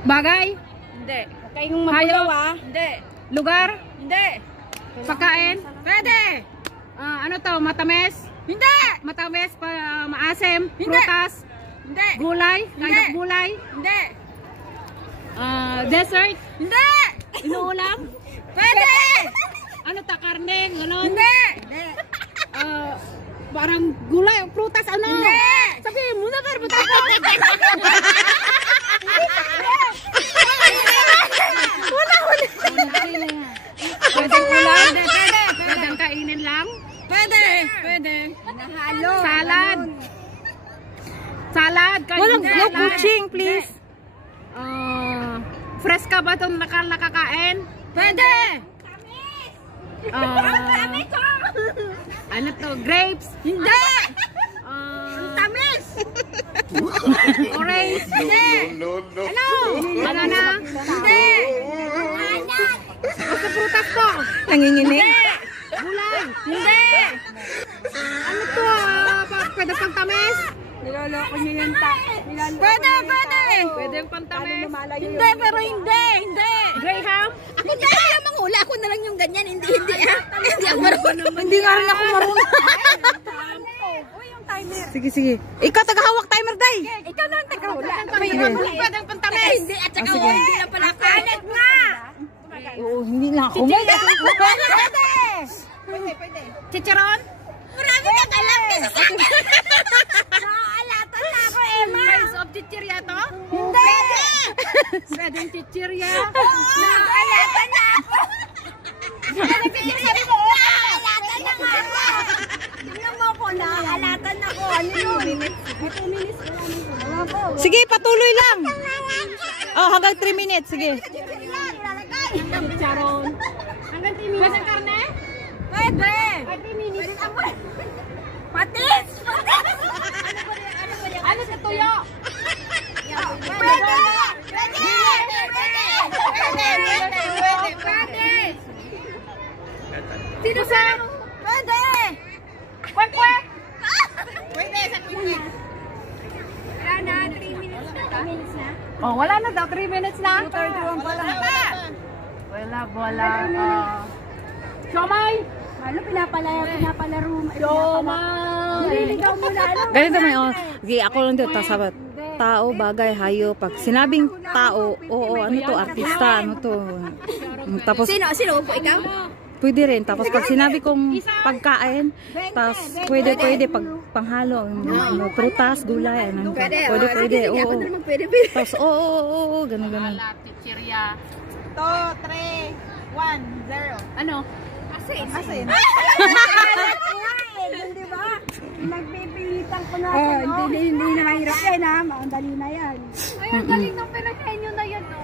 Bagay? Hindi. Kayong magulaw ah. Hindi. Lugar? Hindi. Pagkain? Pwede. Ano to? Matamis? Hindi. Matamis, maasim? Hindi. Prutas? Hindi. Gulay? Kind Hindi. of gulay? Hindi. Dessert? Hindi. Inuulam? Pwede. Ano ta? Karne? Ganon? Hindi. Parang gulay o prutas, ano? Hindi. Sabihin mo na, pero ba't ako? Pwedeng ulam? Pwede. Pwedeng kainin lang? Pwede. Pwede. Nahalo. Salad? Salad? Walang Kainin no salad? kuching, please. Fresh ka ba itong nakakain? Pwede. Ano to? Grapes? Hindi. Tamis! Orange? Hindi. Ano? Banana? Hindi. Basta prutas to? Nanginginig. Gulay? Hindi. Ano to? Pwede pang tamis? Niloloko niyo yan ta. Pwede. Pwede. Pwede yung pantamis? Hindi, pero hindi. Hindi. Graham? Ako na lang manghula. Ako na lang yung ganyan. Hindi ah. Hindi ako marunong. Hindi nga rin ako marunong. Sige, sige. Ikaw tagahawak timer, day. Ikaw na ang tagahula. Pwedeng pantamis? Hindi. At saka hindi lang pala kalat nga. Oo, hindi na ako. Pwede. Chicharon? Marami kang alam kasi. Nakaalatan na ako, Emma. Kinds of chichirya to? Hindi. Pwedeng chichirya? Nakaalatan na ako. Sabi mo, nakaalatan na nga ako. Tingnan mo ko, nakaalatan ako. Ano yun? 2 minutes ko lang. Sige, patuloy lang. Oh, hanggang 3 minutes. Sige. Chicharon. Hanggang 3 minutes. Pwedeng karne? Pwede. 3 minutes. Patis. Ano sa tuyo? Pwede. Sino sa? Pwede. Kwek-kwek? Pwede sa kwek. Wala na, 3 minutes na. 3 minutes na. Oh, wala na daw. 3 minutes na. 2:31 pa lang. Wala. Siomay? Ano pinapalaro? Siomay! Nililigaw mo na ano? Ganito may sige, ako lang dito sabat. Tao, bagay, hayop. Pag sinabing tao, oo, ano to, artista, ano to. Tapos Sino po ikaw? pwede rin. Tapos pag sinabi kong pagkain, tapos pwede pag panghalo, ano, prutas, gulay, ano. Pwede, oo. Pwede. Tapos oo, ganun. Chichirya. 2, 3, 1, 0. Ano? Asin. Hindi ba? Nagpipilitan ko na. Hindi na mahirap yan ha. Maandali na yan. Ay, ang galing ng pinagkain nyo na yan, no?